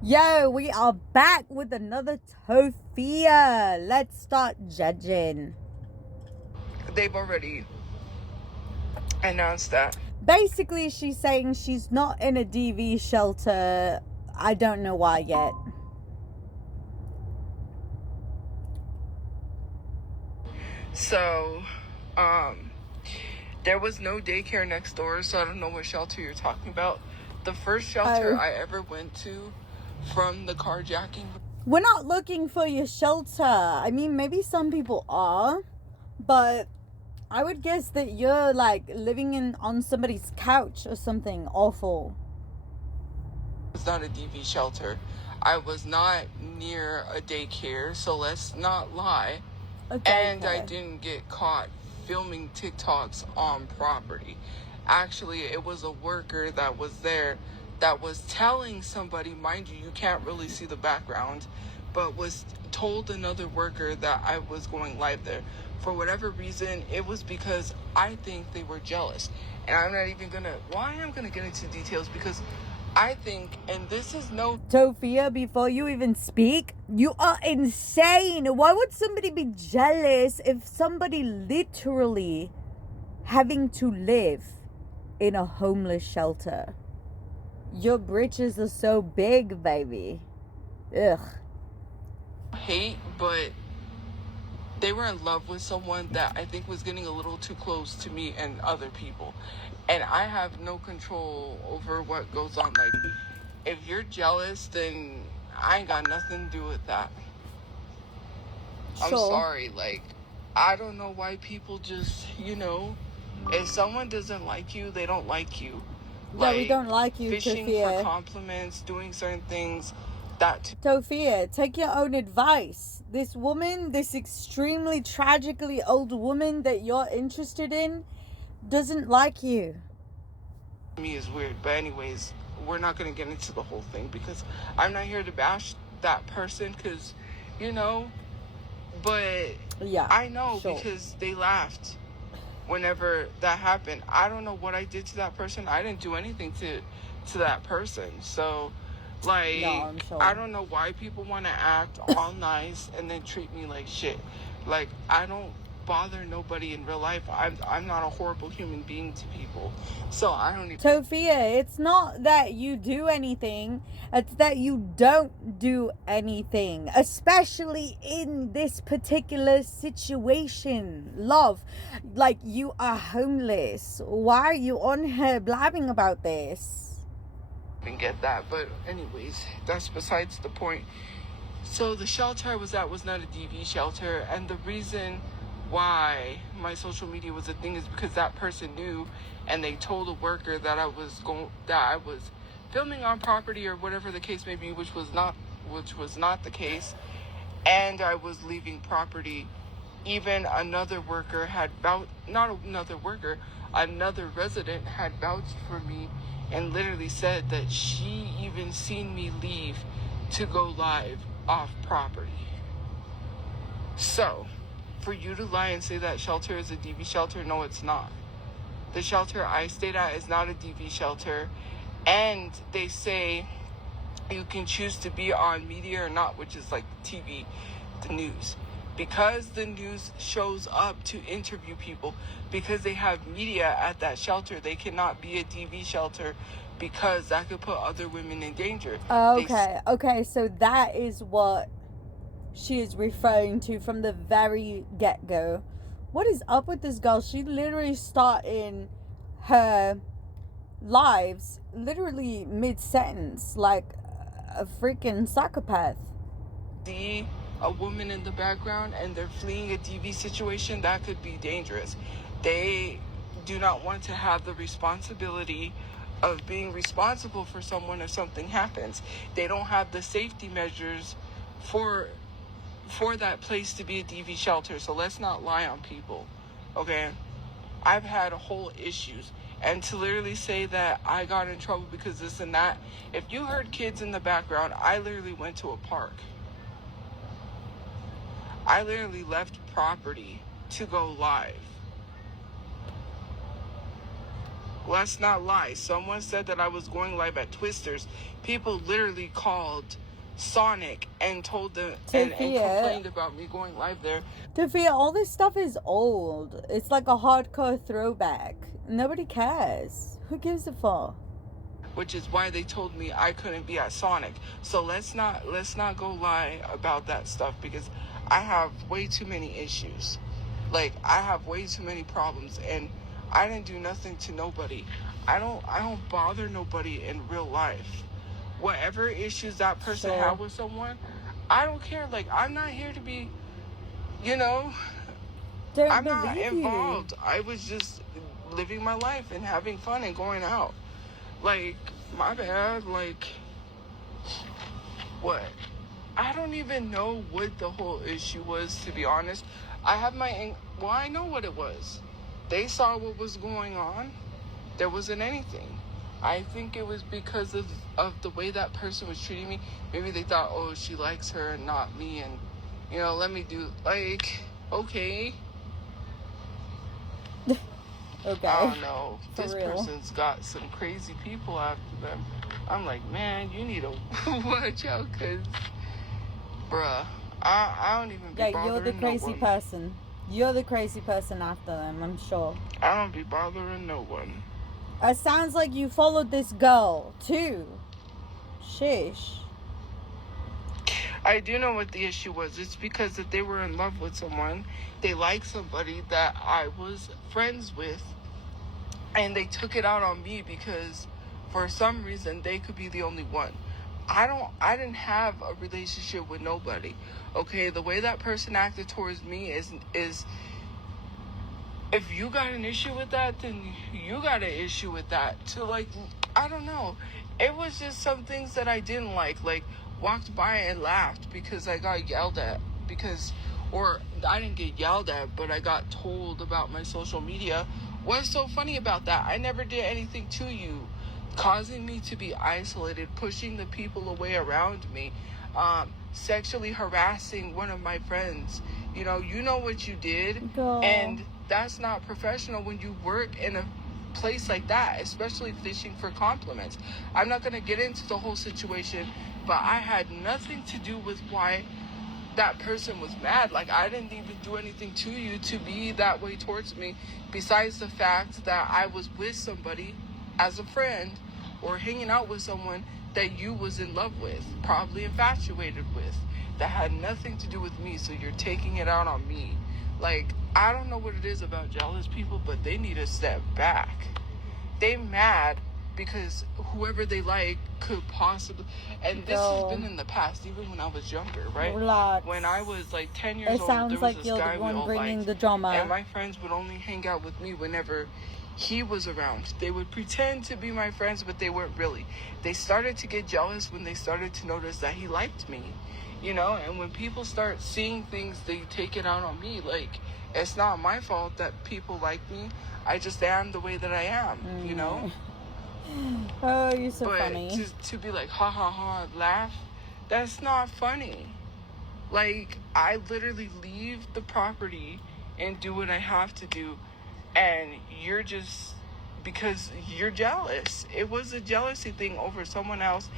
Yo, we are back with another Tophia. Let's start judging. They've already announced that. Basically, she's saying she's not in a DV shelter. I don't know why yet. So, there was no daycare next door, so I don't know what shelter you're talking about. The first shelter I ever went to from the carjacking. We're not looking for your shelter. I mean, maybe some people are, but I would guess that you're like living on somebody's couch or something awful. It's not a DV shelter. I was not near a daycare, so let's not lie. And I didn't get caught filming TikToks on property. Actually, it was a worker that was there that was telling somebody, mind you, you can't really see the background, but was told another worker that I was going live there. For whatever reason, it was because I think they were jealous. And I'm not even why I'm gonna get into details, because I think, and this is no... Tophia, before you even speak, you are insane. Why would somebody be jealous if somebody literally having to live in a homeless shelter? Your britches are so big, baby. Ugh. Hate, but they were in love with someone that I think was getting a little too close to me and other people. And I have no control over what goes on. Like, if you're jealous, then I ain't got nothing to do with that. I'm sorry. Like, I don't know why people just, if someone doesn't like you, they don't like you. Yeah, we don't like you, fishing Tophia. for compliments, doing certain things. That Tophia, take your own advice. This woman, this extremely tragically old woman that you're interested in, doesn't like you. To me is weird. But anyways, we're not going to get into the whole thing because I'm not here to bash that person, because, but yeah, I know because they laughed whenever that happened. I don't know what I did to that person. I didn't do anything to that person. So, like, no, I don't know why people want to act all nice and then treat me like shit. Like, I don't bother nobody in real life. I'm not a horrible human being to people. So I don't even... Tophia, it's not that you do anything, it's that you don't do anything, especially in this particular situation. Love, like, you are homeless. Why are you on here blabbing about this? I didn't get that, but anyways, that's besides the point. So the shelter I was at was not a DV shelter, and the reason why my social media was a thing is because that person knew, and they told a worker that I was filming on property or whatever the case may be, which was not the case, and I was leaving property. Even another worker had another resident had vouched for me and literally said that she even seen me leave to go live off property. So, for you to lie and say that shelter is a DV shelter, no, it's not. The shelter I stayed at is not a DV shelter, and they say you can choose to be on media or not, which is like TV, the news. Because the news shows up to interview people, because they have media at that shelter, they cannot be a DV shelter because that could put other women in danger. Okay, so that is what she is referring to from the very get-go. What is up with this girl? She literally starting her lives literally mid-sentence like a freaking psychopath. See a woman in the background and they're fleeing a DV situation, that could be dangerous. They do not want to have the responsibility of being responsible for someone if something happens. They don't have the safety measures for that place to be a DV shelter. So let's not lie on people, okay? I've had whole issues, and to literally say that I got in trouble because this and that, if you heard kids in the background, I literally went to a park. I literally left property to go live. Let's not lie. Someone said that I was going live at Twisters. People literally called Sonic and told them and complained about me going live there. Tophia, all this stuff is old. It's like a hardcore throwback. Nobody cares. Who gives a fuck? Which is why they told me I couldn't be at Sonic. So let's not go lie about that stuff, because I have way too many issues. Like, I have way too many problems, and I didn't do nothing to nobody. I don't bother nobody in real life. Whatever issues that person had with someone, I don't care. Like, I'm not here to be, you know, I'm not involved. I was just living my life and having fun and going out. Like, my bad. Like, what? I don't even know what the whole issue was, to be honest. I know what it was. They saw what was going on. There wasn't anything. I think it was because of the way that person was treating me. Maybe they thought, oh, she likes her and not me, and, you know, let me do, like, okay. Okay. I don't know. This person's got some crazy people after them. I'm like, man, you need to watch out, because, bruh, I don't even be bothering no one. You're the crazy person. You're the crazy person after them, I'm sure. I don't be bothering no one. It sounds like you followed this girl, too. Shish. I do know what the issue was. It's because that they were in love with someone. They liked somebody that I was friends with. And they took it out on me because for some reason they could be the only one. I didn't have a relationship with nobody. Okay, the way that person acted towards me is if you got an issue with that, then you got an issue with that. So, like, I don't know. It was just some things that I didn't like walked by and laughed because I got yelled at or I didn't get yelled at, but I got told about my social media. What's so funny about that? I never did anything to you, causing me to be isolated, pushing the people away around me, sexually harassing one of my friends. You know what you did. Girl. And that's not professional when you work in a place like that, especially fishing for compliments. I'm not going to get into the whole situation, but I had nothing to do with why that person was mad. Like, I didn't even do anything to you to be that way towards me, besides the fact that I was with somebody as a friend or hanging out with someone that you was in love with, probably infatuated with, that had nothing to do with me. So you're taking it out on me. Like, I don't know what it is about jealous people, but they need to step back. They mad because whoever they like could possibly, and this has been in the past, even when I was younger, right? Relax. When I was like 10 years old, it sounds there was like this you're guy the we one all bringing liked, the drama. and my friends would only hang out with me whenever he was around. They would pretend to be my friends, but they weren't really. They started to get jealous when they started to notice that he liked me, and when people start seeing things, they take it out on me. Like, it's not my fault that people like me. I just am the way that I am, Oh, you're so funny. But to be like, ha ha ha, laugh, that's not funny. Like, I literally leave the property and do what I have to do, and you're just, because you're jealous. It was a jealousy thing over someone else,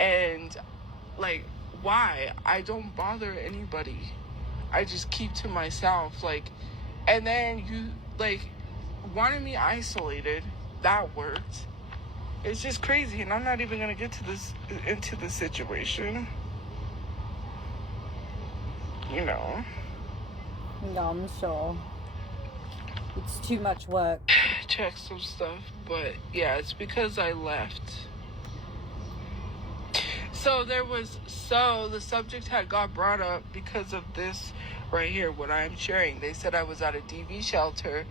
and, like, why? I don't bother anybody. I just keep to myself, like, and then you, like, wanted me isolated. That worked. It's just crazy, and I'm not even gonna get into this situation. No, I'm sure. It's too much work. Check some stuff, but yeah, it's because I left. So the subject had got brought up because of this right here, what I'm sharing. They said I was at a DV shelter.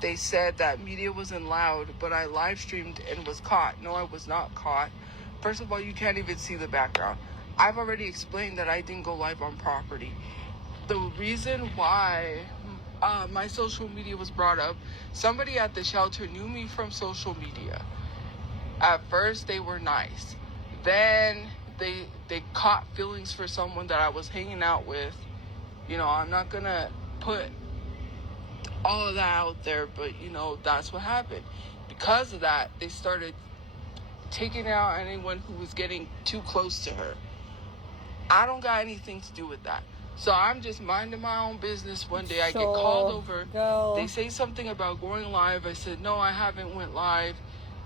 They said that media wasn't loud, but I live streamed and was caught. No, I was not caught. First of all, you can't even see the background. I've already explained that I didn't go live on property. The reason why my social media was brought up, somebody at the shelter knew me from social media. At first, they were nice. Then they caught feelings for someone that I was hanging out with. I'm not gonna put all of that out there, but that's what happened. because of that, they started taking out anyone who was getting too close to her. I don't got anything to do with that. So I'm just minding my own business. One day I get called over. Girl. They say something about going live. I said, no, I haven't went live.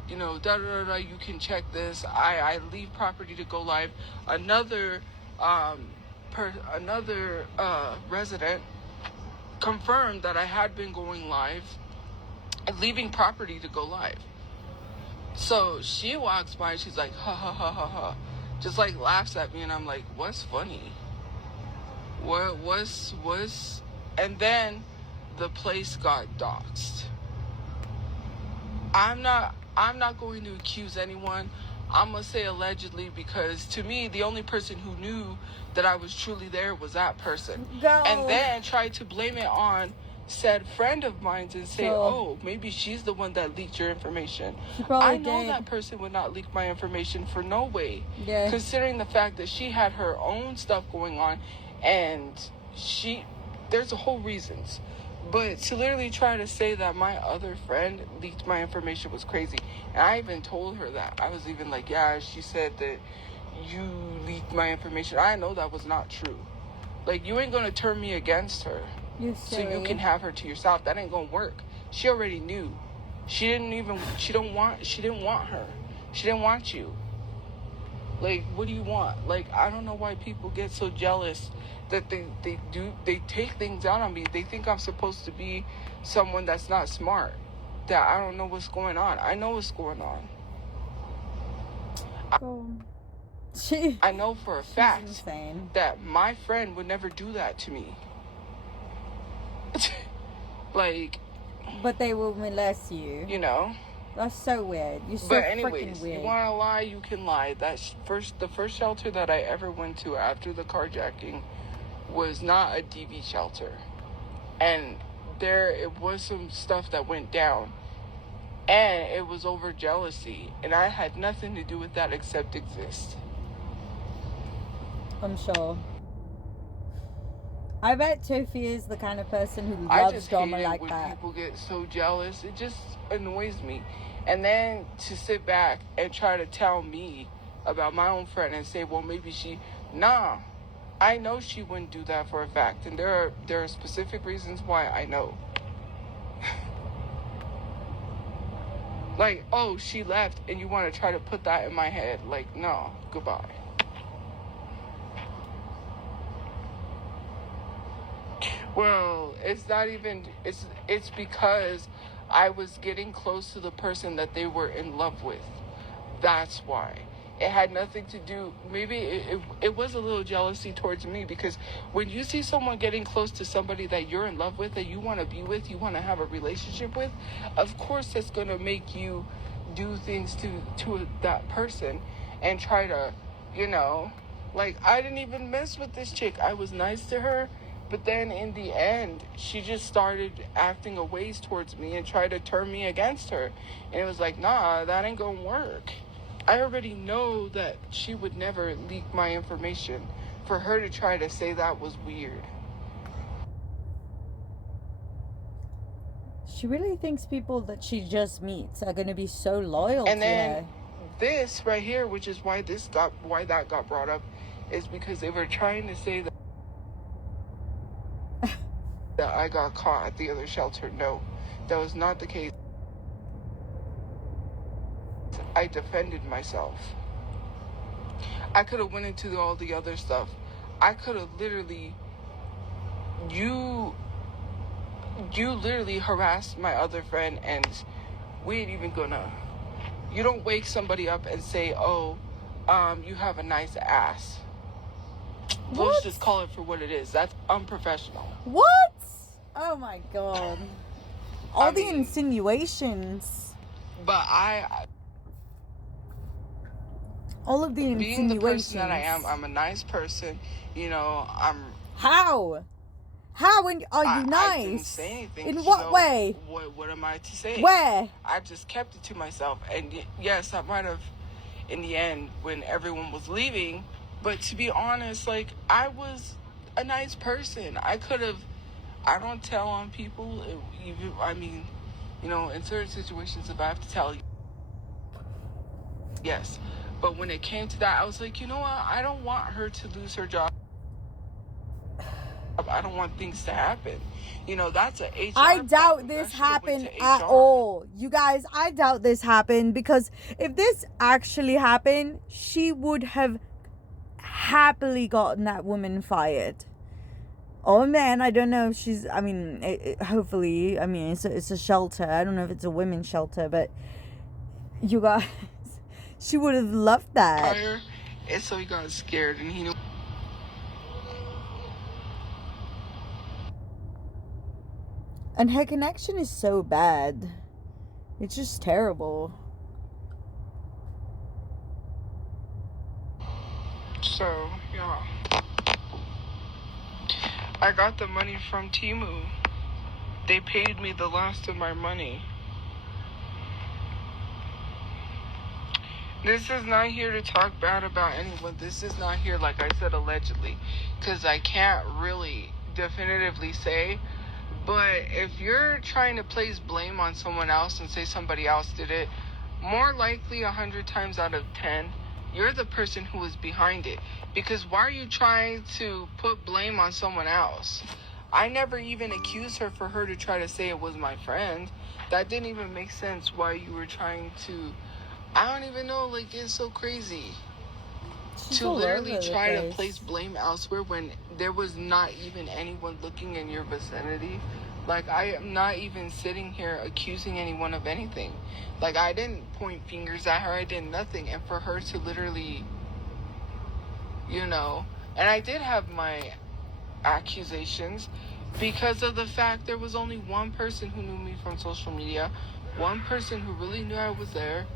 You know, da-da-da-da, you can check this. I leave property to go live. Another resident confirmed that I had been going live and leaving property to go live. So she walks by and she's like, ha ha ha ha ha. Just like laughs at me, and I'm like, what's funny? What's and then the place got doxxed. I'm not going to accuse anyone. I'm gonna say allegedly, because to me the only person who knew that I was truly there was that person. And then tried to blame it on said friend of mine and say, oh, maybe she's the one that leaked your information. I know that person would not leak my information for no way. Yeah. Considering the fact that she had her own stuff going on, and there's a whole reasons. But to literally try to say that my other friend leaked my information was crazy. And I even told her that. I was even like, yeah, she said that you leaked my information. I know that was not true. Like, you ain't gonna turn me against her. So you can have her to yourself. That ain't gonna work. She already knew. She didn't want her. She didn't want you. Like, what do you want? Like, I don't know why people get so jealous that they take things out on me. They think I'm supposed to be someone that's not smart, that I don't know what's going on. I know what's going on. I know for a fact that my friend would never do that to me. Like, but they will molest you. You know. That's so weird. You're so freaking weird. You want to lie, you can lie. That's the first shelter that I ever went to after the carjacking was not a DV shelter, and it was some stuff that went down, and it was over jealousy, and I had nothing to do with that except exist. I'm sure. I bet Tophie is the kind of person who loves drama like that. When people get so jealous, it just annoys me. And then to sit back and try to tell me about my own friend and say, well, maybe nah, I know she wouldn't do that for a fact. And there are specific reasons why I know. Like, oh, she left and you want to try to put that in my head. Like, no, goodbye. Well, it's not even, it's because I was getting close to the person that they were in love with. That's why. It had nothing to do, maybe it was a little jealousy towards me, because when you see someone getting close to somebody that you're in love with, that you want to be with, you want to have a relationship with, of course that's going to make you do things to that person and try to, you know, like, I didn't even mess with this chick. I was nice to her. But then in the end, she just started acting a ways towards me and tried to turn me against her. And it was like, nah, that ain't gonna work. I already know that she would never leak my information. For her to try to say that was weird. She really thinks people that she just meets are gonna be so loyal to her. And then this right here, which is why that got brought up, is because they were trying to say that I got caught at the other shelter. No, that was not the case. I defended myself. I could have went into all the other stuff. I could have literally, you literally harassed my other friend, and we ain't even gonna, you don't wake somebody up and say, oh, you have a nice ass. What? Let's just call it for what it is. That's unprofessional. What? Oh my god. All the insinuations. But all of the insinuations. Being the person that I am, I'm a nice person. You know, How? How are you nice? I didn't say anything. In what way? What am I to say? Where? I just kept it to myself. And yes, I might have, in the end, when everyone was leaving. But to be honest, like, I was a nice person. I could have, I don't tell on people. You know, in certain situations, if I have to tell you, yes. But when it came to that, I was like, you know what? I don't want her to lose her job. I don't want things to happen. You know, that's a HR I doubt problem. this That should've went happened to at HR. all. You guys, I doubt this happened, because if this actually happened, she would have happily gotten that woman fired. Oh man, I don't know if she's, I mean, hopefully, I mean, it's a shelter. I don't know if it's a women's shelter, but you guys, she would have loved that. And so he got scared, and he knew. And her connection is so bad. It's just terrible. So, yeah. I got the money from Temu. They paid me the last of my money. This is not here to talk bad about anyone. This is not here, like I said, allegedly. Because I can't really definitively say. But if you're trying to place blame on someone else and say somebody else did it, more likely 100 times out of 10, you're the person who was behind it. Because why are you trying to put blame on someone else? I never even accused her for her to try to say it was my friend. That didn't even make sense why you were trying to... I don't even know, like, it's so crazy. To literally try to place blame elsewhere when there was not even anyone looking in your vicinity. Like, I am not even sitting here accusing anyone of anything. Like, I didn't point fingers at her. I did nothing. And for her to literally, you know... And I did have my accusations because of the fact there was only one person who knew me from social media. One person who really knew I was there.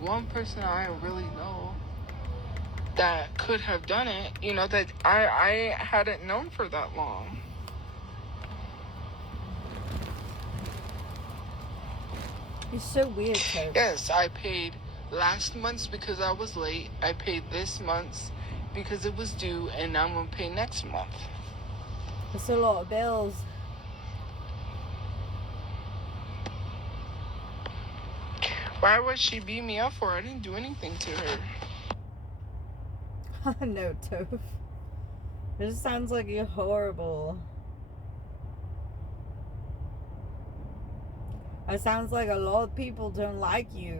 One person I really know that could have done it, you know, that I hadn't known for that long. It's so weird, Toby. Yes, I paid last month's because I was late. I paid this month's because it was due, and now I'm going to pay next month. It's a lot of bills. Why would she beat me up for? I didn't do anything to her. No, Toph. This sounds like you're horrible. It sounds like a lot of people don't like you.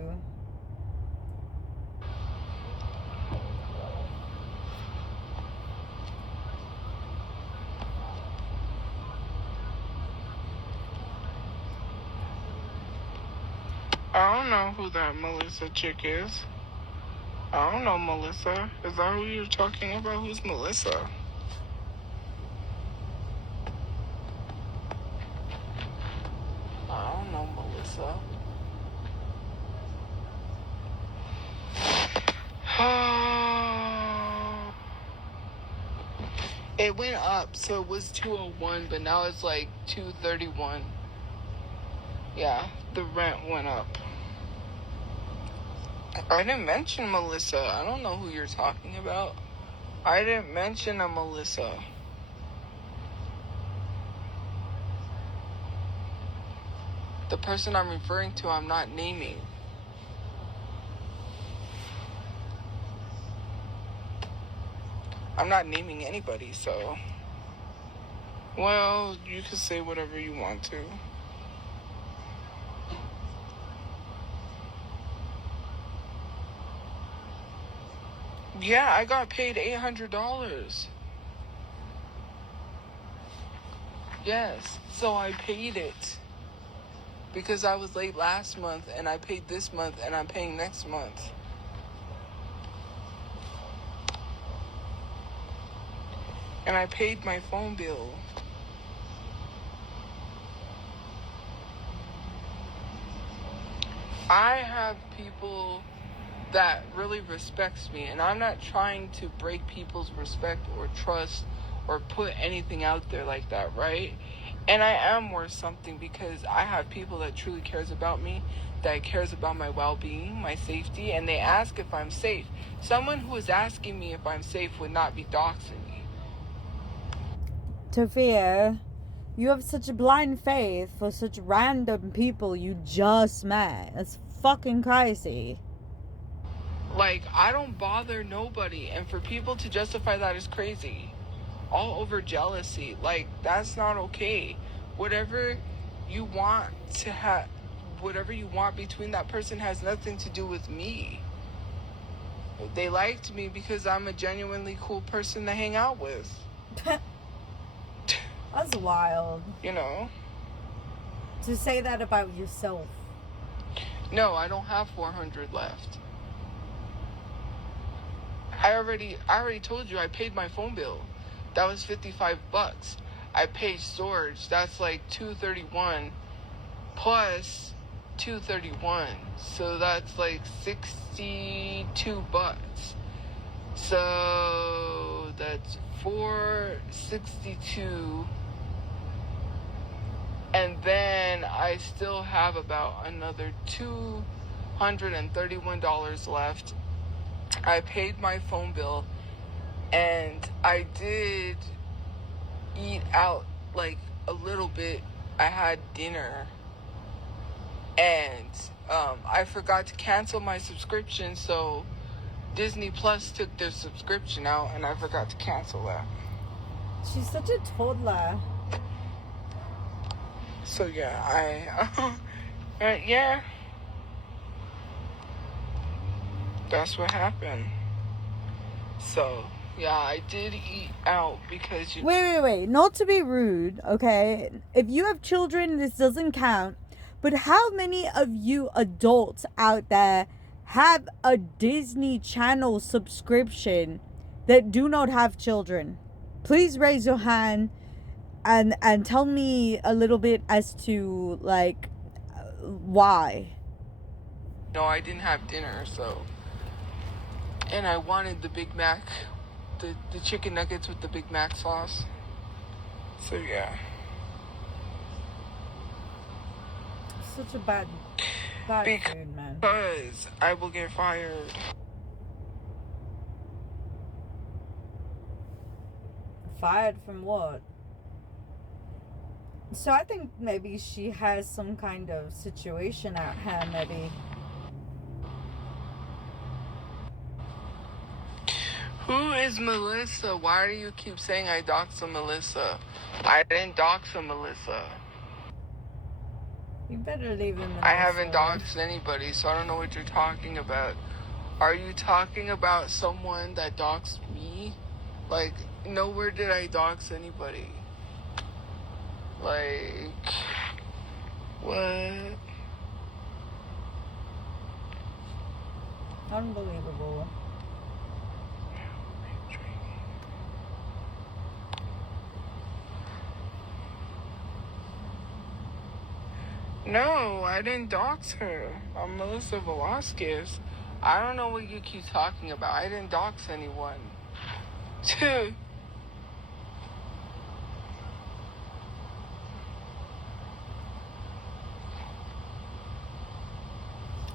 I don't know who that Melissa chick is. I don't know Melissa. Is that who you're talking about? Who's Melissa? I don't know Melissa. It went up, so it was 201, but now it's like 231. Yeah, the rent went up. I didn't mention Melissa. I don't know who you're talking about. I didn't mention a Melissa. The person I'm referring to, I'm not naming. I'm not naming anybody, so... Well, you can say whatever you want to. Yeah, I got paid $800. Yes, so I paid it. Because I was late last month, and I paid this month, and I'm paying next month. And I paid my phone bill. I have people that really respects me, and I'm not trying to break people's respect or trust or put anything out there like that, right? And I am worth something because I have people that truly cares about me, that cares about my well-being, my safety, and they ask if I'm safe. Someone who is asking me if I'm safe would not be doxing me. Tophia, You have such a blind faith for such random people you just met. That's fucking crazy. Like, I don't bother nobody, and for people to justify that is crazy. All over jealousy. Like, that's not okay. Whatever you want to have, whatever you want between that person has nothing to do with me. They liked me because I'm a genuinely cool person to hang out with. That's wild. You know? To say that about yourself. No, I don't have 400 left. I already told you I paid my phone bill. That was $55. I paid storage. That's like $231 plus $231. So that's like $62. So that's $462. And then I still have about another $231 left. I paid my phone bill, and I did eat out like a little bit. I had dinner, and I forgot to cancel my subscription, so Disney Plus took their subscription out, and I forgot to cancel that. She's such a toddler. So yeah, yeah, that's what happened. So yeah, I did eat out because you... Wait. Not to be rude, okay? If you have children, this doesn't count. But how many of you adults out there have a Disney Channel subscription that do not have children? Please raise your hand and tell me a little bit as to, like, why. No, I didn't have dinner, so... And I wanted the Big Mac, the chicken nuggets with the Big Mac sauce. So yeah. Such a bad food, man. Because I will get fired. Fired from what? So I think maybe she has some kind of situation at hand, maybe. Who is Melissa? Why do you keep saying I doxed Melissa? I didn't dox Melissa. You better leave him alone. I haven't doxed anybody, so I don't know what you're talking about. Are you talking about someone that doxed me? Like, nowhere did I dox anybody. Like, what? Unbelievable. No, I didn't dox her. I'm Melissa Velasquez. I don't know what you keep talking about. I didn't dox anyone.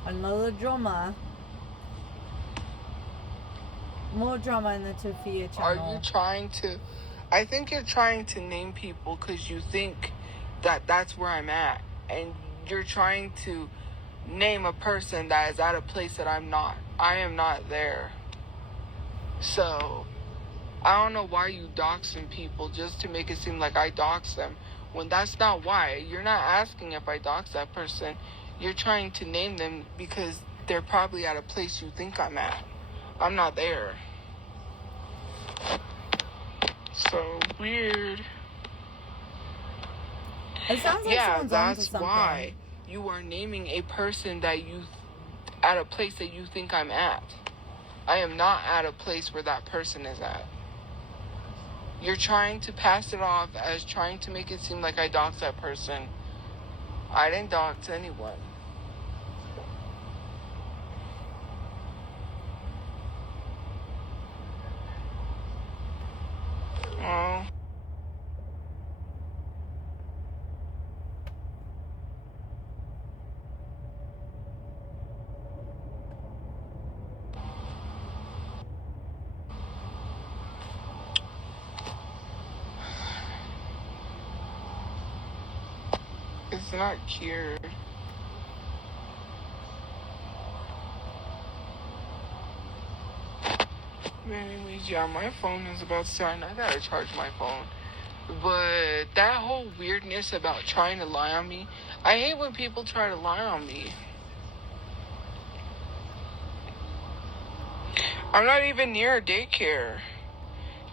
Another drama. More drama in the Tophiachu channel. Are you trying to... I think you're trying to name people because you think that that's where I'm at. And you're trying to name a person that is at a place that I'm not. I am not there. So, I don't know why you doxing people just to make it seem like I dox them. When that's not why. You're not asking if I dox that person. You're trying to name them because they're probably at a place you think I'm at. I'm not there. So, weird. It sounds like Yeah, someone's that's onto something. why you are naming a person that at a place that you think I'm at. I am not at a place where that person is at. You're trying to pass it off as trying to make it seem like I doxed that person. I didn't dox anyone. Oh. It's not cured. Anyways, yeah, my phone is about to die, and I gotta charge my phone. But that whole weirdness about trying to lie on me, I hate when people try to lie on me. I'm not even near a daycare.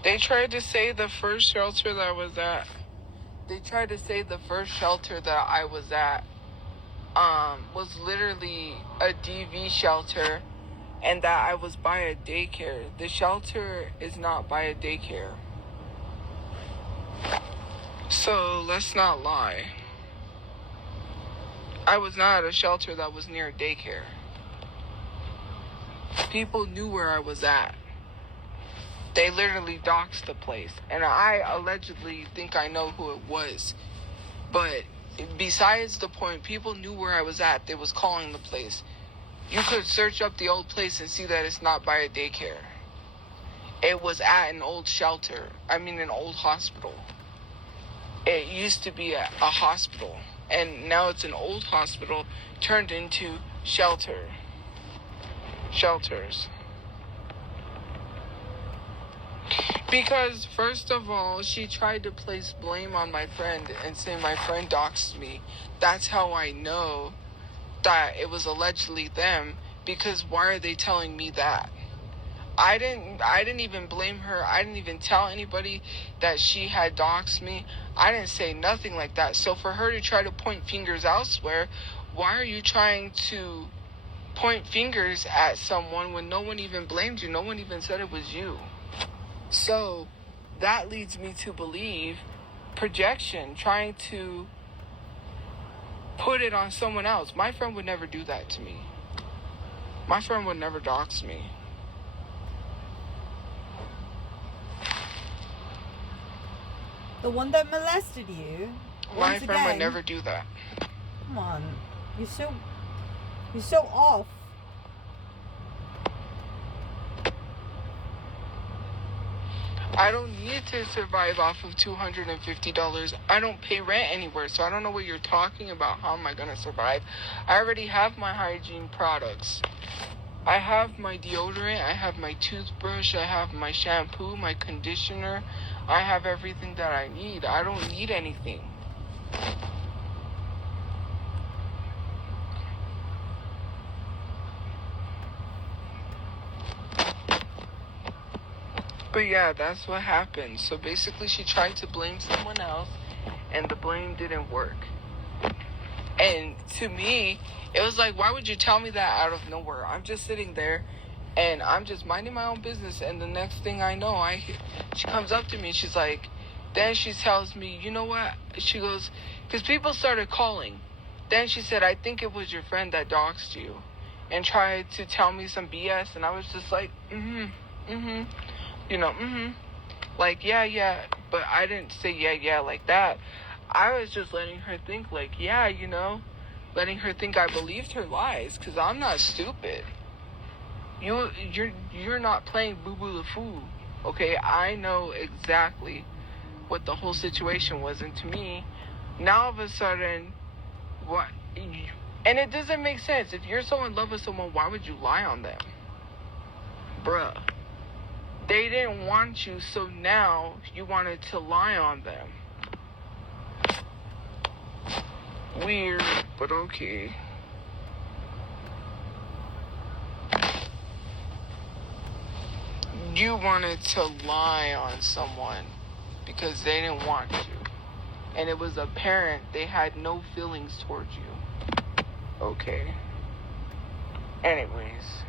They tried to say the first shelter that I was at. Was literally a DV shelter, and that I was by a daycare. The shelter is not by a daycare. So let's not lie. I was not at a shelter that was near a daycare. People knew where I was at. They literally doxed the place. And I allegedly think I know who it was. But besides the point, people knew where I was at. They was calling the place. You could search up the old place and see that it's not by a daycare. It was at an old shelter. An old hospital. It used to be a hospital. And now it's an old hospital turned into shelters. Because, first of all, she tried to place blame on my friend and say my friend doxed me. That's how I know that it was allegedly them, because why are they telling me that? I didn't even blame her. I didn't even tell anybody that she had doxed me. I didn't say nothing like that. So for her to try to point fingers elsewhere, why are you trying to point fingers at someone when no one even blamed you? No one even said it was you. So that leads me to believe projection, trying to put it on someone else. My friend would never do that to me. My friend would never dox me. The one that molested you? My friend would never do that. Come on. You're so off. I don't need to survive off of $250. I don't pay rent anywhere, so I don't know what you're talking about. How am I going to survive? I already have my hygiene products. I have my deodorant, I have my toothbrush, I have my shampoo, my conditioner. I have everything that I need. I don't need anything. But yeah, that's what happened. So basically she tried to blame someone else, and the blame didn't work. And to me, it was like, why would you tell me that out of nowhere? I'm just sitting there, and I'm just minding my own business, and the next thing I know, she comes up to me, she's like, then she tells me, you know what? She goes, because people started calling. Then she said, I think it was your friend that doxed you, and tried to tell me some BS, and I was just like, like, yeah, but I didn't say yeah like that. I was just letting her think, like, yeah, letting her think I believed her lies, because I'm not stupid. You're not playing boo-boo the fool, okay? I know exactly what the whole situation was, and to me, now all of a sudden, what? And it doesn't make sense. If you're so in love with someone, why would you lie on them? Bruh. They didn't want you, so now you wanted to lie on them. Weird, but okay. You wanted to lie on someone because they didn't want you. And it was apparent they had no feelings towards you. Okay. Anyways.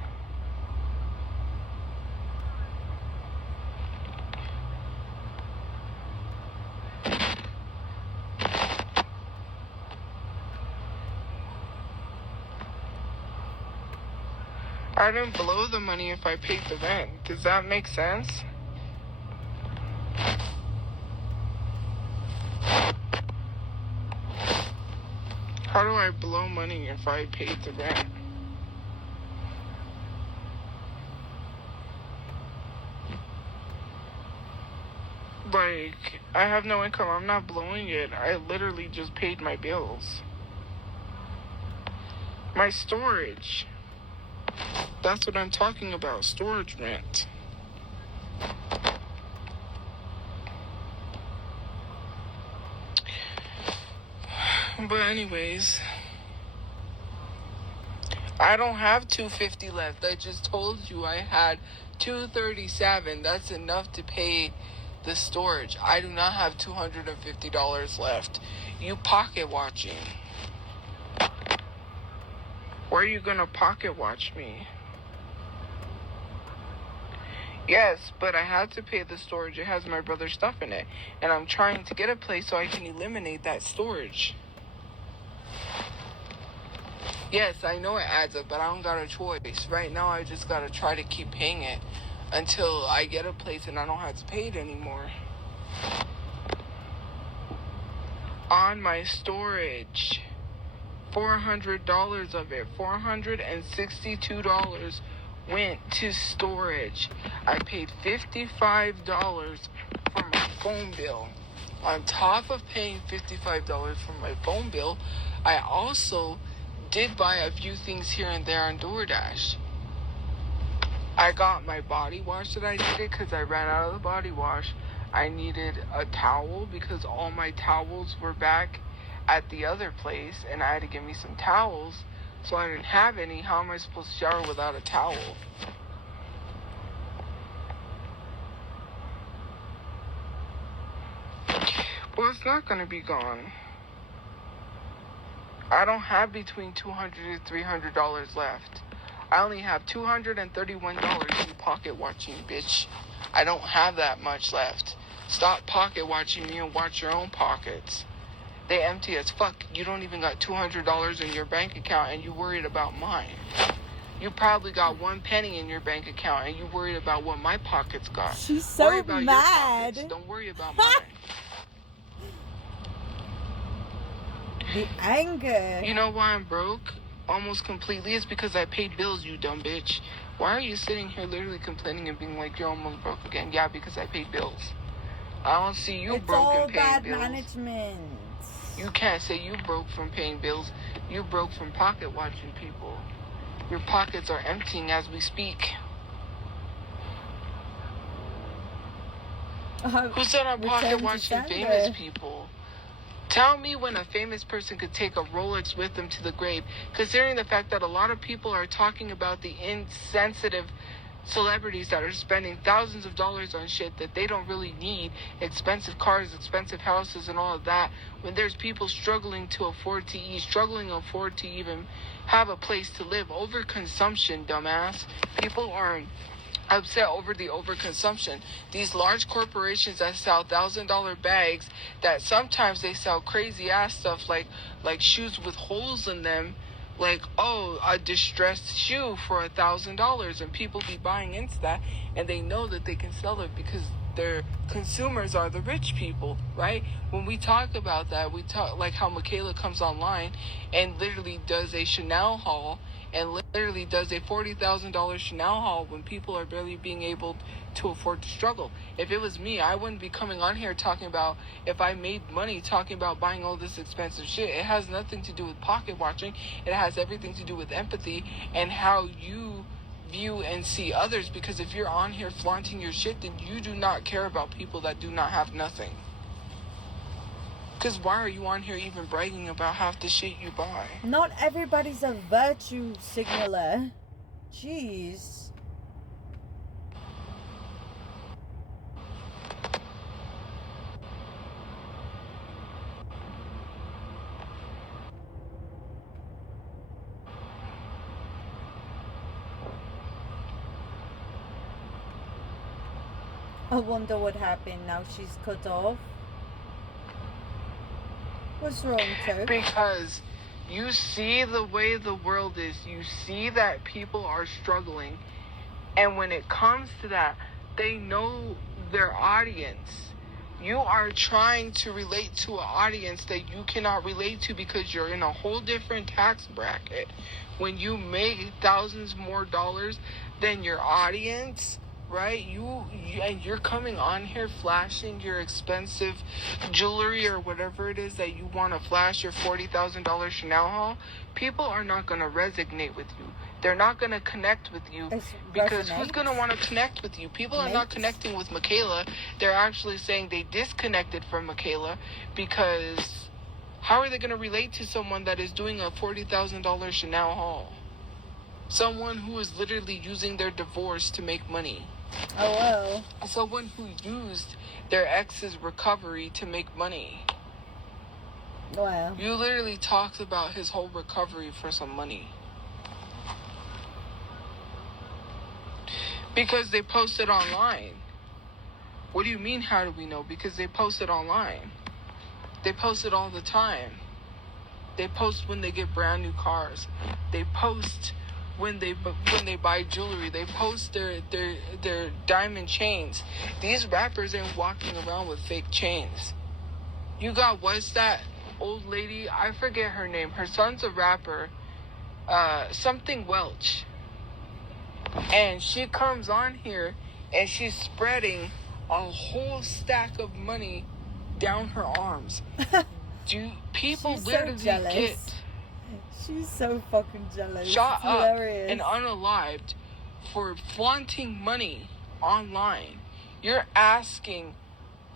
I didn't blow the money if I paid the rent. Does that make sense? How do I blow money if I paid the rent? Like, I have no income. I'm not blowing it. I literally just paid my bills. My storage. That's what I'm talking about. Storage rent. But anyways, I don't have $250 left. I just told you I had $237. That's enough to pay the storage. I do not have $250 left. You pocket watching. Where are you gonna pocket watch me? Yes, but I had to pay the storage. It has my brother's stuff in it. And I'm trying to get a place so I can eliminate that storage. Yes, I know it adds up, but I don't got a choice. Right now, I just gotta try to keep paying it until I get a place and I don't have to pay it anymore. On my storage, $400 of it, $462 went to storage. I paid $55 for my phone bill. On top of paying $55 for my phone bill, I also did buy a few things here and there on DoorDash. I got my body wash that I needed because I ran out of the body wash. I needed a towel because all my towels were back at the other place and I had to get me some towels, so I didn't have any. How am I supposed to shower without a towel? Well, it's not going to be gone. I don't have between $200 and $300 left. I only have $231 in pocket watching, bitch. I don't have that much left. Stop pocket watching me and watch your own pockets. They empty as fuck. You don't even got $200 in your bank account and you worried about mine. You probably got 1 penny in your bank account and you worried about what my pockets got. She's so worry about mad. Your pockets. Don't worry about mine. The anger. You know why I'm broke? Almost completely. It's because I paid bills, you dumb bitch. Why are you sitting here literally complaining and being like, you're almost broke again? Yeah, because I paid bills. I don't see you it's broke all and paying bad bills. Management. You can't say you broke from paying bills. You broke from pocket watching people. Your pockets are emptying as we speak. Who said I'm pocket watching famous people? Tell me when a famous person could take a Rolex with them to the grave, considering the fact that a lot of people are talking about the insensitive celebrities that are spending thousands of dollars on shit that they don't really need, expensive cars, expensive houses, and all of that, when there's people struggling to afford to eat, struggling to afford to even have a place to live. Overconsumption, dumbass. People are upset over the overconsumption. These large corporations that sell $1,000 bags, that sometimes they sell crazy ass stuff like shoes with holes in them, like, oh, a distressed shoe for $1,000, and people be buying into that, and they know that they can sell it because their consumers are the rich people, right? When we talk about that, we talk like how Michaela comes online and literally does a Chanel haul, and literally does a $40,000 Chanel haul when people are barely being able to afford to struggle. If it was me, I wouldn't be coming on here talking about, if I made money talking about buying all this expensive shit. It has nothing to do with pocket watching. It has everything to do with empathy and how you view and see others, because if you're on here flaunting your shit, then you do not care about people that do not have nothing. Because why are you on here even bragging about half the shit you buy? Not everybody's a virtue signaler. Jeez. I wonder what happened. Now she's cut off. What's wrong, Tope? Because you see the way the world is. You see that people are struggling. And when it comes to that, they know their audience. You are trying to relate to an audience that you cannot relate to because you're in a whole different tax bracket. When you make thousands more dollars than your audience, right? And you're coming on here flashing your expensive jewelry or whatever it is that you want to flash, your $40,000 Chanel haul. People are not going to resonate with you. They're not going to connect with you because who's going to want to connect with you? People are not connecting with Michaela. They're actually saying they disconnected from Michaela because how are they going to relate to someone that is doing a $40,000 Chanel haul? Someone who is literally using their divorce to make money. Oh, well. Someone who used their ex's recovery to make money. Wow. You literally talked about his whole recovery for some money. Because they posted online. What do you mean, how do we know? Because they posted online. They post it all the time. They post when they get brand new cars. They post when they buy jewelry. They post their diamond chains. These rappers ain't walking around with fake chains. You got, what's that old lady? I forget her name. Her son's a rapper. Something Welch. And she comes on here and she's spreading a whole stack of money down her arms. People She's literally so jealous. get She's so fucking jealous. shot it's up hilarious. and unalived for flaunting money online. You're asking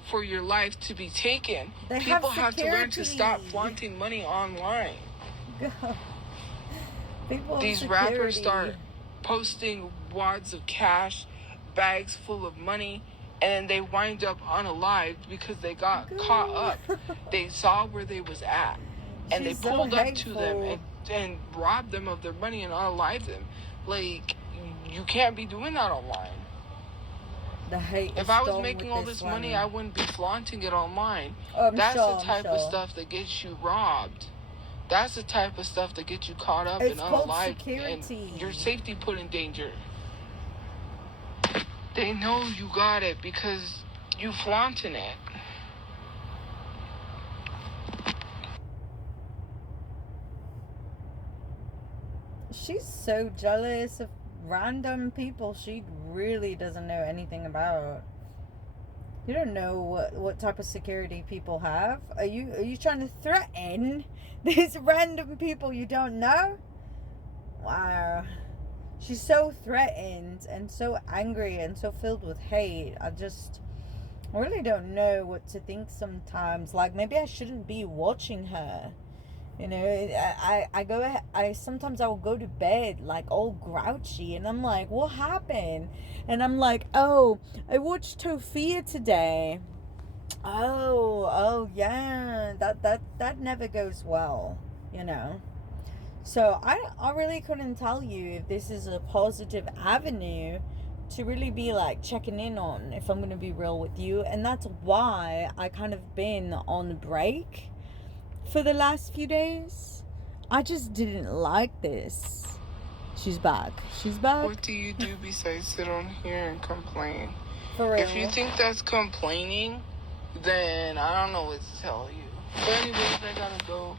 for your life to be taken. People have to learn to stop flaunting money online. These rappers start posting wads of cash, bags full of money, and they wind up unalived because they got caught up. They saw where they was at, and they pulled up to them and robbed them of their money and unalived them. Like, you can't be doing that online. The hate. If I was making all this money, I wouldn't be flaunting it online. I'm That's sure, the type of stuff that gets you robbed. That's the type of stuff that gets you caught up and unalived and your safety put in danger. They know you got it because you flaunting it. She's so jealous of random people she really doesn't know anything about. You don't know what type of security people have. Are you trying to threaten these random people you don't know? Wow. She's so threatened and so angry and so filled with hate. I really don't know what to think sometimes. Like, maybe I shouldn't be watching her. You know, sometimes I will go to bed like all grouchy and I'm like, what happened? And I'm like, oh, I watched Tophiachu today. Oh yeah, that never goes well, you know. So I really couldn't tell you if this is a positive avenue to really be like checking in on, if I'm gonna be real with you. And that's why I kind of been on break for the last few days. I just didn't like this. She's back. What do you do besides sit on here and complain? For real. If you think that's complaining, then I don't know what to tell you. But anyways, I gotta go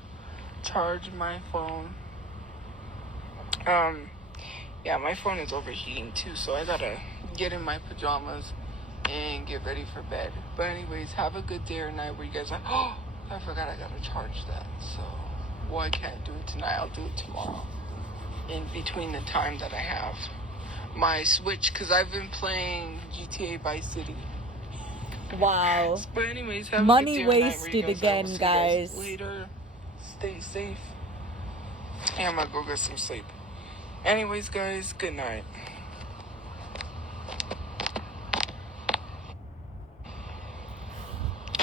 charge my phone. Yeah, my phone is overheating too, so I gotta get in my pajamas and get ready for bed. But anyways, have a good day or night where you guys are like, oh, I forgot I gotta charge that. So, well, I can't do it tonight. I'll do it tomorrow. In between the time that I have my Switch, because I've been playing GTA Vice City. Wow. But anyways, have money a good day wasted again, guys. Later. Stay safe. And I'm gonna go get some sleep. Anyways, guys, good night.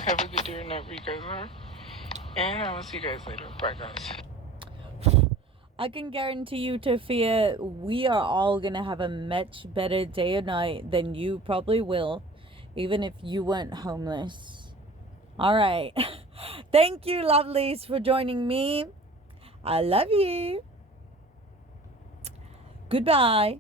Have a good day or night where you guys are. And I will see you guys later. Bye, guys. I can guarantee you, Tophia, we are all gonna have a much better day or night than you probably will, even if you weren't homeless. All right. Thank you, lovelies, for joining me. I love you. Goodbye.